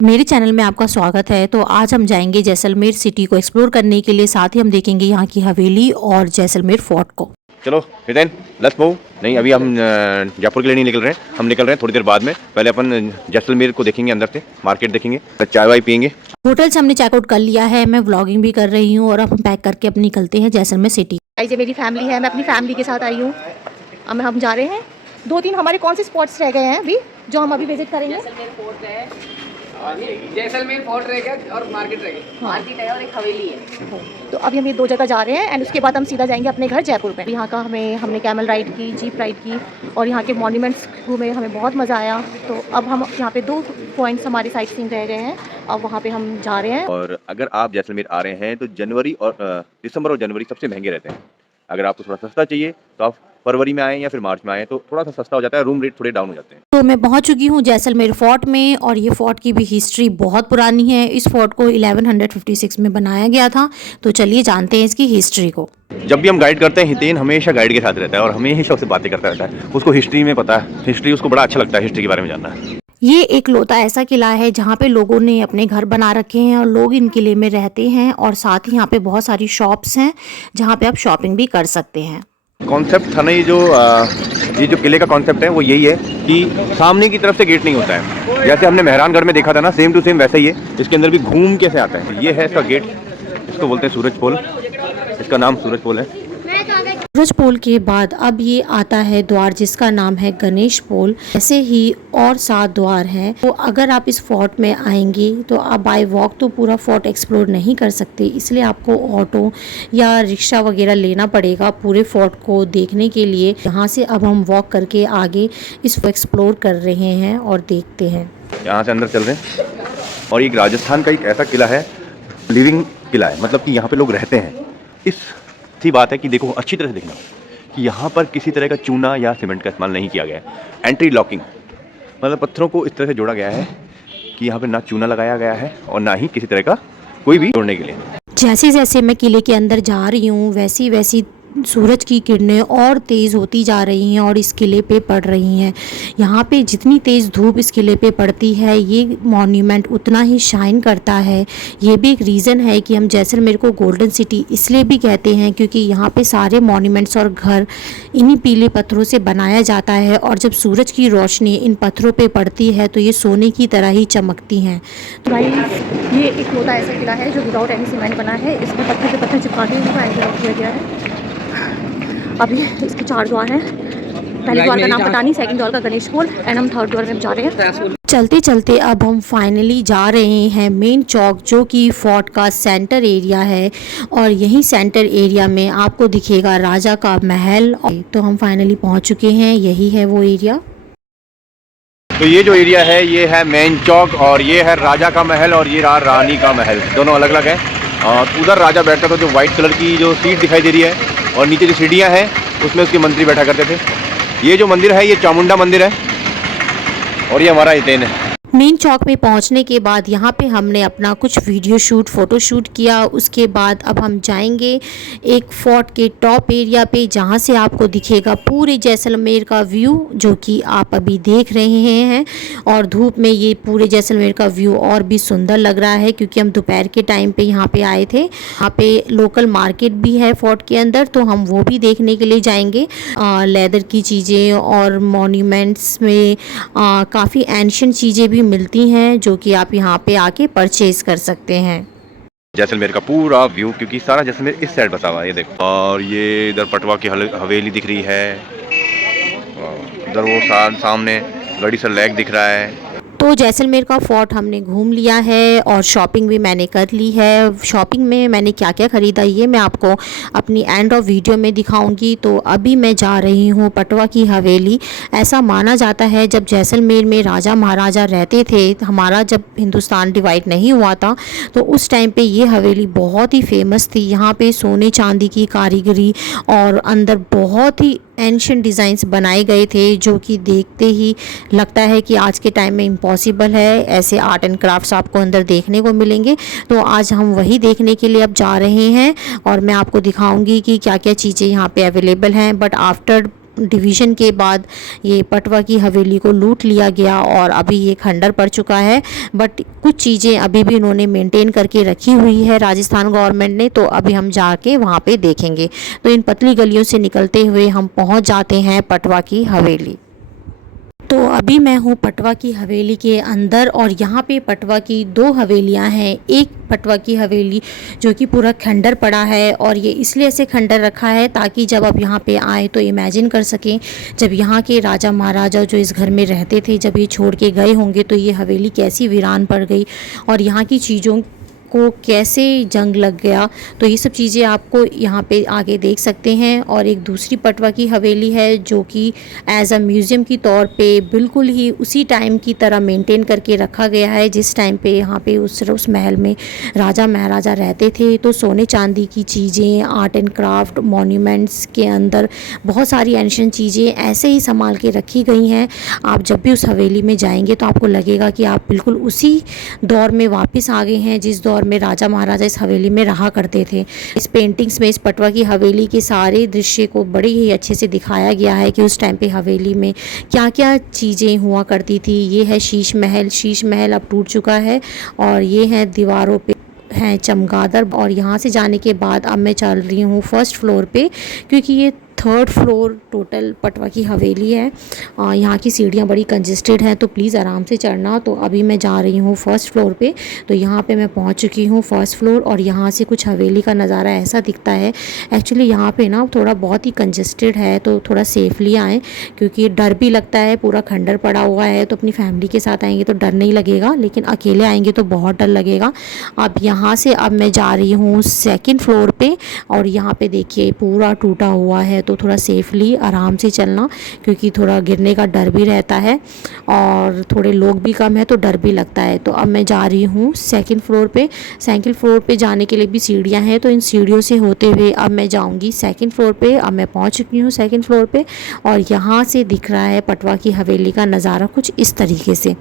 मेरे चैनल में आपका स्वागत है। तो आज हम जाएंगे जैसलमेर सिटी को एक्सप्लोर करने के लिए, साथ ही हम देखेंगे यहाँ की हवेली और जैसलमेर फोर्ट को। चलो हितेन, लेट्स मूव। नहीं, अभी हम जयपुर के लिए नहीं निकल रहे हैं, हम निकल रहे हैं थोड़ी देर बाद में। पहले अपन जैसलमेर को देखेंगे, अंदर से मार्केट देखेंगे, चाय वाय पियेंगे। होटल से हमने चेकआउट कर लिया है, मैं व्लॉगिंग भी कर रही हूँ और अब हम पैक करके अब निकलते हैं जैसलमेर सिटी। ये मेरी फैमिली है, मैं अपनी फैमिली के साथ आई हूँ। अब हम जा रहे हैं। 2-3 हमारे कौन से स्पॉट्स रह गए हैं अभी जो हम अभी विजिट करेंगे? जैसलमेर फोर्ट रहेगा और मार्केट रहेगी। मार्केट है और एक हवेली है। तो अभी हम ये 2 जगह जा रहे हैं एंड उसके बाद हम सीधा जाएंगे अपने घर जयपुर में। यहाँ का हमने कैमल राइड की, जीप राइड की और यहाँ के मॉन्यूमेंट्स घूमे, हमें बहुत मज़ा आया। तो अब हम यहाँ पे 2 पॉइंट्स हमारे साइट सीइंग रह गए हैं, अब वहाँ पे हम जा रहे हैं। और अगर आप जैसलमेर आ रहे हैं तो जनवरी और दिसंबर और जनवरी सबसे महंगे रहते हैं। अगर आपको थोड़ा सस्ता चाहिए तो आप फरवरी में आएँ या फिर मार्च में आएँ तो थोड़ा सा सस्ता हो जाता है, रूम रेट थोड़े डाउन हो जाते हैं। तो मैं पहुँच चुकी हूँ जैसलमेर फोर्ट में और ये फोर्ट की भी हिस्ट्री बहुत पुरानी है। इस फोर्ट को 1156 में बनाया गया था। तो चलिए जानते हैं इसकी हिस्ट्री को। जब भी हम गाइड करते हैं, हितेन हमेशा गाइड के साथ रहता है और हमेशा उससे बातें करता रहता है। उसको हिस्ट्री में पता है, हिस्ट्री उसको बड़ा अच्छा लगता है, हिस्ट्री के बारे में जानना है। ये एक लौता ऐसा किला है जहाँ पे लोगों ने अपने घर बना रखे हैं और लोग इन किले में रहते हैं, और साथ ही यहाँ पे बहुत सारी शॉप्स हैं जहाँ पे आप शॉपिंग भी कर सकते हैं। कॉन्सेप्ट था ना, ये जो किले का कॉन्सेप्ट है वो यही है कि सामने की तरफ से गेट नहीं होता है। जैसे हमने मेहरानगढ़ में देखा था ना, सेम टू सेम वैसा ही है। इसके अंदर भी घूम कैसे आता है। ये है इसका गेट, इसको बोलते हैं सूरज पोल, इसका नाम सूरज पोल है। सूरज पोल के बाद अब ये आता है द्वार जिसका नाम है गणेश पोल। ऐसे ही और 7 द्वार हैं। तो अगर आप इस फोर्ट में आएंगे तो आप बाय वॉक तो पूरा फोर्ट एक्सप्लोर नहीं कर सकते, इसलिए आपको ऑटो या रिक्शा वगैरह लेना पड़ेगा पूरे फोर्ट को देखने के लिए। यहाँ से अब हम वॉक करके आगे इसको एक्सप्लोर कर रहे हैं और देखते हैं। यहाँ से अंदर चल रहे हैं और एक राजस्थान का एक ऐसा किला है, लिविंग किला है, मतलब कि यहाँ पे लोग रहते हैं। इस सी बात है कि देखो, अच्छी तरह से देखना कि यहाँ पर किसी तरह का चूना या सीमेंट का इस्तेमाल नहीं किया गया है। एंट्री लॉकिंग, मतलब पत्थरों को इस तरह से जोड़ा गया है कि यहाँ पे ना चूना लगाया गया है और ना ही किसी तरह का कोई भी जोड़ने के लिए। जैसे जैसे मैं किले के अंदर जा रही हूँ वैसी वैसी सूरज की किरणें और तेज़ होती जा रही हैं और इस किले पे पड़ रही हैं। यहाँ पे जितनी तेज़ धूप इस किले पे पड़ती है, ये मॉन्यूमेंट उतना ही शाइन करता है। ये भी एक रीज़न है कि हम जैसलमेर को गोल्डन सिटी इसलिए भी कहते हैं क्योंकि यहाँ पे सारे मॉन्यूमेंट्स और घर इन्हीं पीले पत्थरों से बनाया जाता है, और जब सूरज की रोशनी इन पत्थरों पर पड़ती है तो ये सोने की तरह ही चमकती हैं। तो ये एक लौता ऐसा किला है जो विदाउट एनी सीमेंट बना है। इसमें पत्थर पे पत्थर चिपका के एंटी किया गया है। अभी इसके 4 द्वार हैं। पहले द्वार का नाम पता नहीं, सेकंड द्वार का गणेश पोल एंड हम 3rd द्वार में जा रहे हैं। चलते चलते अब हम फाइनली जा रहे हैं मेन चौक, जो कि फोर्ट का सेंटर एरिया है, और यही सेंटर एरिया में आपको दिखेगा राजा का महल। तो हम फाइनली पहुंच चुके हैं, यही है वो एरिया। तो ये जो एरिया है ये है मेन चौक, और ये है राजा का महल और ये रानी का महल, दोनों अलग अलग हैं। और उधर राजा बैठता था, जो व्हाइट कलर की जो सीट दिखाई दे रही है, और नीचे जो सीढ़ियाँ हैं उसमें उसके मंत्री बैठा करते थे। ये जो मंदिर है ये चामुंडा मंदिर है और ये हमारा हितेन है। मेन चौक में पहुंचने के बाद यहाँ पे हमने अपना कुछ वीडियो शूट, फ़ोटो शूट किया। उसके बाद अब हम जाएंगे एक फोर्ट के टॉप एरिया पे, जहाँ से आपको दिखेगा पूरे जैसलमेर का व्यू, जो कि आप अभी देख रहे हैं। और धूप में ये पूरे जैसलमेर का व्यू और भी सुंदर लग रहा है क्योंकि हम दोपहर के टाइम पे यहाँ पे आए थे। यहाँ पे लोकल मार्केट भी है फोर्ट के अंदर, तो हम वो भी देखने के लिए जाएंगे। लेदर की चीज़ें और मॉन्यूमेंट्स में काफ़ी एंशिएंट चीज़ें भी मिलती हैं जो कि आप यहाँ पे आके परचेज कर सकते हैं। जैसलमेर का पूरा व्यू, क्योंकि सारा जैसलमेर इस साइड बसा हुआ है, ये देखो। और ये इधर पटवा की हवेली दिख रही है, उधर वो सामने गड़ी सा लेक दिख रहा है। तो जैसलमेर का फोर्ट हमने घूम लिया है और शॉपिंग भी मैंने कर ली है। शॉपिंग में मैंने क्या क्या ख़रीदा ये मैं आपको अपनी एंड ऑफ वीडियो में दिखाऊंगी। तो अभी मैं जा रही हूँ पटवा की हवेली। ऐसा माना जाता है जब जैसलमेर में राजा महाराजा रहते थे, हमारा जब हिंदुस्तान डिवाइड नहीं हुआ था, तो उस टाइम पे ये हवेली बहुत ही फेमस थी। यहाँ पे सोने चांदी की कारीगरी और अंदर बहुत ही एंशिएंट डिज़ाइंस बनाए गए थे, जो कि देखते ही लगता है कि आज के टाइम में इम्पॉसिबल है। ऐसे आर्ट एंड क्राफ्ट्स आपको अंदर देखने को मिलेंगे। तो आज हम वही देखने के लिए अब जा रहे हैं और मैं आपको दिखाऊंगी कि क्या क्या चीज़ें यहाँ पे अवेलेबल हैं। बट आफ्टर डिवीज़न के बाद ये पटवा की हवेली को लूट लिया गया और अभी ये खंडर पड़ चुका है। बट कुछ चीज़ें अभी भी इन्होंने मेंटेन करके रखी हुई है राजस्थान गवर्नमेंट ने, तो अभी हम जाके वहाँ पे देखेंगे। तो इन पतली गलियों से निकलते हुए हम पहुँच जाते हैं पटवा की हवेली। तो अभी मैं हूँ पटवा की हवेली के अंदर और यहाँ पे पटवा की 2 हवेलियाँ हैं। एक पटवा की हवेली जो कि पूरा खंडर पड़ा है और ये इसलिए ऐसे खंडर रखा है ताकि जब आप यहाँ पे आए तो इमेजिन कर सकें जब यहाँ के राजा महाराजा जो इस घर में रहते थे, जब ये छोड़ के गए होंगे तो ये हवेली कैसी वीरान पड़ गई और यहाँ की चीज़ों को कैसे जंग लग गया। तो ये सब चीज़ें आपको यहाँ पे आगे देख सकते हैं। और एक दूसरी पटवा की हवेली है जो कि एज अ म्यूज़ियम की तौर पे बिल्कुल ही उसी टाइम की तरह मेंटेन करके रखा गया है जिस टाइम पे यहाँ पे उस महल में राजा महाराजा रहते थे। तो सोने चांदी की चीज़ें, आर्ट एंड क्राफ्ट, मॉन्यूमेंट्स के अंदर बहुत सारी एंशिएंट चीज़ें ऐसे ही संभाल के रखी गई हैं। आप जब भी उस हवेली में जाएंगे तो आपको लगेगा कि आप बिल्कुल उसी दौर में वापस आ गए हैं जिस दौर में राजा महाराजा इस हवेली में रहा करते थे। इस पेंटिंग्स में इस पटवा की हवेली के सारे दृश्य को बड़े ही अच्छे से दिखाया गया है कि उस टाइम पे हवेली में क्या क्या चीज़ें हुआ करती थी। ये है शीश महल। शीश महल अब टूट चुका है और ये है दीवारों पे हैं चमगादड़। और यहाँ से जाने के बाद अब मैं चल रही हूँ फर्स्ट फ्लोर पे, क्योंकि ये 3rd फ्लोर टोटल पटवा की हवेली है। यहाँ की सीढ़ियाँ बड़ी कंजेस्टेड हैं तो प्लीज़ आराम से चढ़ना। तो अभी मैं जा रही हूँ फर्स्ट फ्लोर पे। तो यहाँ पे मैं पहुँच चुकी हूँ फर्स्ट फ्लोर और यहाँ से कुछ हवेली का नज़ारा ऐसा दिखता है। एक्चुअली यहाँ पे ना थोड़ा बहुत ही कंजेस्टेड है तो थोड़ा सेफली आएँ, क्योंकि डर भी लगता है, पूरा खंडर पड़ा हुआ है। तो अपनी फैमिली के साथ आएंगे तो डर नहीं लगेगा, लेकिन अकेले आएंगे तो बहुत डर लगेगा। अब यहाँ से अब मैं जा रही हूँ 2nd फ्लोर पे और यहाँ पे देखिए पूरा टूटा हुआ है तो थोड़ा सेफली आराम से चलना, क्योंकि थोड़ा गिरने का डर भी रहता है और थोड़े लोग भी कम है तो डर भी लगता है। तो अब मैं जा रही हूँ 2nd फ्लोर पे। 2nd फ्लोर पे जाने के लिए भी सीढ़ियाँ हैं तो इन सीढ़ियों से होते हुए अब मैं जाऊँगी 2nd फ्लोर पे। अब मैं पहुँच चुकी हूँ 2nd फ्लोर पे और यहाँ से दिख रहा है पटवा की हवेली का नज़ारा कुछ इस तरीके से।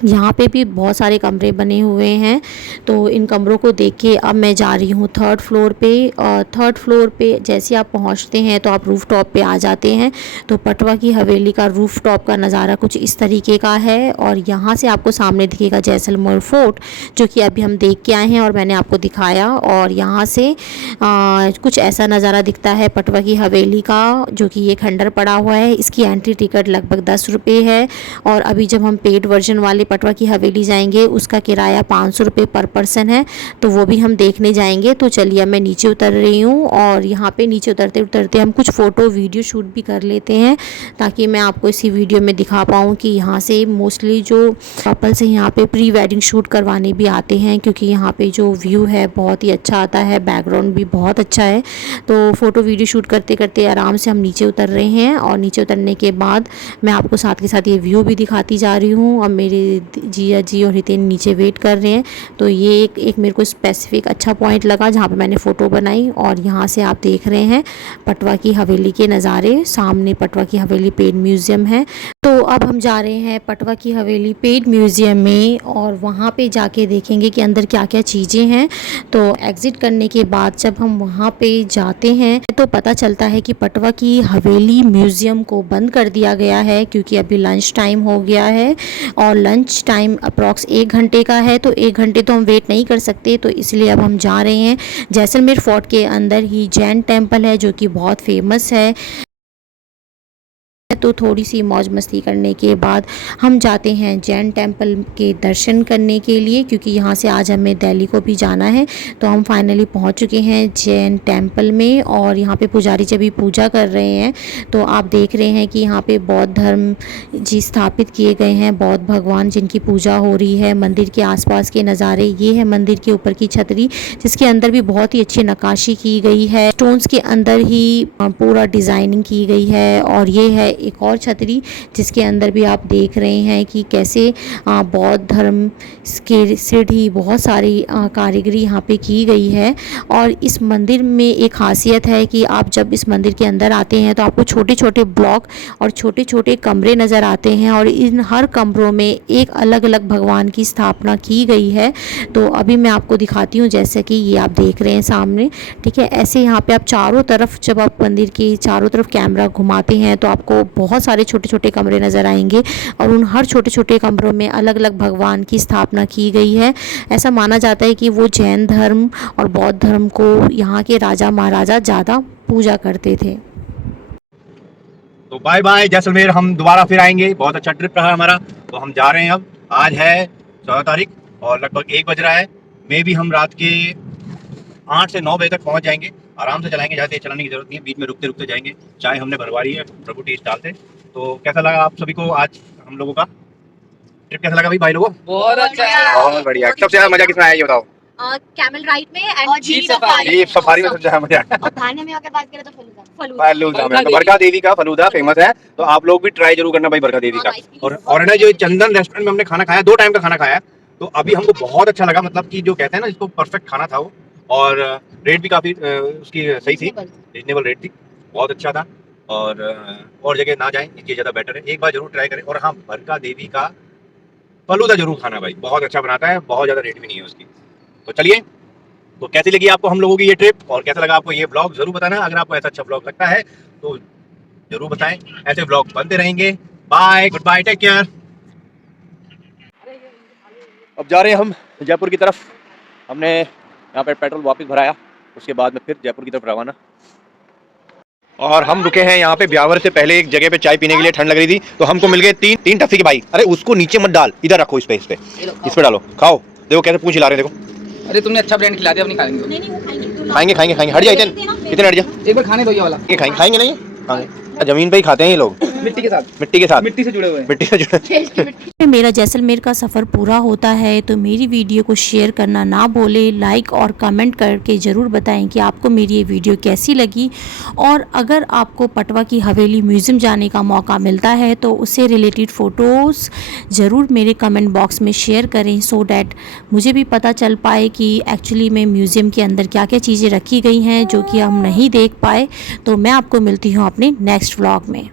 यहाँ पे भी बहुत सारे कमरे बने हुए हैं तो इन कमरों को देख के अब मैं जा रही हूँ 3rd फ्लोर पे। और 3rd फ्लोर पे जैसे आप पहुँचते हैं तो आप रूफ़ टॉप पे आ जाते हैं। तो पटवा की हवेली का रूफ़ टॉप का नज़ारा कुछ इस तरीके का है और यहाँ से आपको सामने दिखेगा जैसलमेर फोर्ट, जो कि अभी हम देख के आए हैं और मैंने आपको दिखाया। और यहाँ से कुछ ऐसा नज़ारा दिखता है पटवा की हवेली का, जो कि ये खंडर पड़ा हुआ है। इसकी एंट्री टिकट लगभग 10 रुपये है और अभी जब हम पेड वर्जन वाले पटवा की हवेली जाएंगे उसका किराया 500 रुपये पर पर्सन है, तो वो भी हम देखने जाएंगे। तो चलिए मैं नीचे उतर रही हूँ और यहाँ पे नीचे उतरते उतरते हम कुछ फ़ोटो वीडियो शूट भी कर लेते हैं ताकि मैं आपको इसी वीडियो में दिखा पाऊँ कि यहाँ से मोस्टली जो कपल्स हैं यहाँ पे प्री वेडिंग शूट करवाने भी आते हैं, क्योंकि यहाँ पे जो व्यू है बहुत ही अच्छा आता है, बैकग्राउंड भी बहुत अच्छा है। तो फ़ोटो वीडियो शूट करते करते आराम से हम नीचे उतर रहे हैं और नीचे उतरने के बाद मैं आपको साथ के साथ ये व्यू भी दिखाती जा रही हूँ। और मेरे जिया जी और हितेन नीचे वेट कर रहे हैं। तो ये एक मेरे को स्पेसिफिक अच्छा पॉइंट लगा जहाँ पे मैंने फ़ोटो बनाई। और यहाँ से आप देख रहे हैं पटवा की हवेली के नज़ारे। सामने पटवा की हवेली पेड म्यूज़ियम है। तो अब हम जा रहे हैं पटवा की हवेली पेड म्यूज़ियम में और वहाँ पे जाके देखेंगे कि अंदर क्या क्या चीज़ें हैं। तो एग्ज़िट करने के बाद जब हम वहाँ पे जाते हैं तो पता चलता है कि पटवा की हवेली म्यूज़ियम को बंद कर दिया गया है, क्योंकि अभी लंच टाइम हो गया है और लंच टाइम अप्रॉक्स 1 घंटे का है। तो 1 घंटे तो हम वेट नहीं कर सकते, तो इसलिए अब हम जा रहे हैं जैसलमेर फोर्ट के अंदर ही जैन टेम्पल है जो कि बहुत फेमस है। तो थोड़ी सी मौज मस्ती करने के बाद हम जाते हैं जैन टेम्पल के दर्शन करने के लिए, क्योंकि यहाँ से आज हमें दिल्ली को भी जाना है। तो हम फाइनली पहुँच चुके हैं जैन टेम्पल में और यहाँ पे पुजारी जी भी पूजा कर रहे हैं। तो आप देख रहे हैं कि यहाँ पे बौद्ध धर्म जी स्थापित किए गए हैं, बौद्ध भगवान जिनकी पूजा हो रही है। मंदिर के आसपास के नज़ारे, ये है मंदिर के ऊपर की छतरी जिसके अंदर भी बहुत ही अच्छी नक्काशी की गई है। स्टोन्स के अंदर ही पूरा डिज़ाइनिंग की गई है। और ये है एक और छतरी जिसके अंदर भी आप देख रहे हैं कि कैसे बौद्ध धर्म के सीढ़ी बहुत सारी कारीगरी यहाँ पे की गई है। और इस मंदिर में एक खासियत है कि आप जब इस मंदिर के अंदर आते हैं तो आपको छोटे छोटे ब्लॉक और छोटे छोटे कमरे नज़र आते हैं और इन हर कमरों में एक अलग अलग भगवान की स्थापना की गई है। तो अभी मैं आपको दिखाती हूँ, जैसे कि ये आप देख रहे हैं सामने, ठीक है। ऐसे यहाँ पे आप चारों तरफ, जब आप मंदिर के चारों तरफ कैमरा घुमाते हैं तो आपको बहुत सारे छोटे छोटे कमरे नज़र आएंगे और उन हर छोटे छोटे कमरों में अलग अलग भगवान की स्थापना की गई है। ऐसा माना जाता है कि वो जैन धर्म और बौद्ध धर्म को यहाँ के राजा महाराजा ज़्यादा पूजा करते थे। तो बाय बाय जैसलमेर, हम दोबारा फिर आएंगे। बहुत अच्छा ट्रिप रहा हमारा। तो हम जा रहे हैं अब। आज है 14 तारीख और लगभग 1 बज रहा है। मे भी हम रात के 8 से 9 बजे तक पहुंच जाएंगे। आराम से चलाएंगे, ज़्यादा तेज चलाने की जरूरत नहीं है, बीच में रुकते रुकते जाएंगे। चाय हमने भरवाई है प्रभु टी स्टॉल से। तो कैसा लगा आप सभी को आज हम लोगों का ट्रिप? कैसा लगा भाई लोगों? बहुत अच्छा, बहुत बढ़िया। सबसे ज़्यादा मजा किसमें आया ये बताओ? कैमल राइड में and jeep safari. Jeep safari में सबसे ज़्यादा मजा आया। और खाने में अगर बात करें तो फलूदा में तो बरका देवी का फलूदा फेमस है। तो आप लोग भी ट्राई जरूर करना भाई बरका देवी का। और है ना, जो चंदन रेस्टोरेंट में हमने खाना खाया, 2 टाइम का खाना खाया, तो अभी हमको बहुत अच्छा लगा। मतलब कि जो कहते हैं ना, जिसको परफेक्ट खाना था वो। और रेट भी काफ़ी उसकी सही थी, रीजनेबल रेट थी, बहुत अच्छा था। और जगह ना जाएं, इसकी ज़्यादा बेटर है, एक बार जरूर ट्राई करें। और हाँ, बरका देवी का फलूदा जरूर खाना भाई, बहुत अच्छा बनाता है, बहुत ज़्यादा रेट भी नहीं है उसकी। तो चलिए, तो कैसी लगी आपको हम लोगों की ये ट्रिप और कैसा लगा आपको ये ब्लॉग जरूर बताना। अगर आपको ऐसा अच्छा ब्लॉग लगता है तो जरूर बताएं। ऐसे ब्लॉग बनते रहेंगे। Bye, good bye, take care. अब जा रहे हैं हम जयपुर की तरफ। हमने यहाँ पे पेट्रोल वापस भराया, उसके बाद में फिर जयपुर की तरफ रवाना। और हम रुके हैं यहाँ पे ब्यावर से पहले एक जगह पे चाय पीने के लिए। ठंड लग रही थी तो हमको मिल गए तीन टफी के भाई। अरे उसको नीचे मत डाल, इधर रखो, इस पे डालो, खाओ। देखो कैसे पूंछ हिला रहे हैं, देखो। अरे तुमने अच्छा ब्रांड खिला दिया, अब नहीं खाएंगे। खाएंगे हट जा, इतने हट जा। एक बार खाने दो ये वाला। ये खाएंगे नहीं, जमीन पे ही खाते हैं ये लोग, मिट्टी के साथ मिट्टी से जुड़े हुए हैं। मेरा जैसलमेर का सफ़र पूरा होता है तो मेरी वीडियो को शेयर करना ना भूलें। लाइक और कमेंट करके ज़रूर बताएं कि आपको मेरी ये वीडियो कैसी लगी। और अगर आपको पटवा की हवेली म्यूज़ियम जाने का मौका मिलता है तो उससे रिलेटेड फ़ोटोज़ ज़रूर मेरे कमेंट बॉक्स में शेयर करें, सो डैट मुझे भी पता चल पाए कि एक्चुअली में म्यूज़ियम के अंदर क्या क्या चीज़ें रखी गई हैं जो कि हम नहीं देख पाए। तो मैं आपको मिलती हूँ अपने नेक्स्ट व्लॉग में।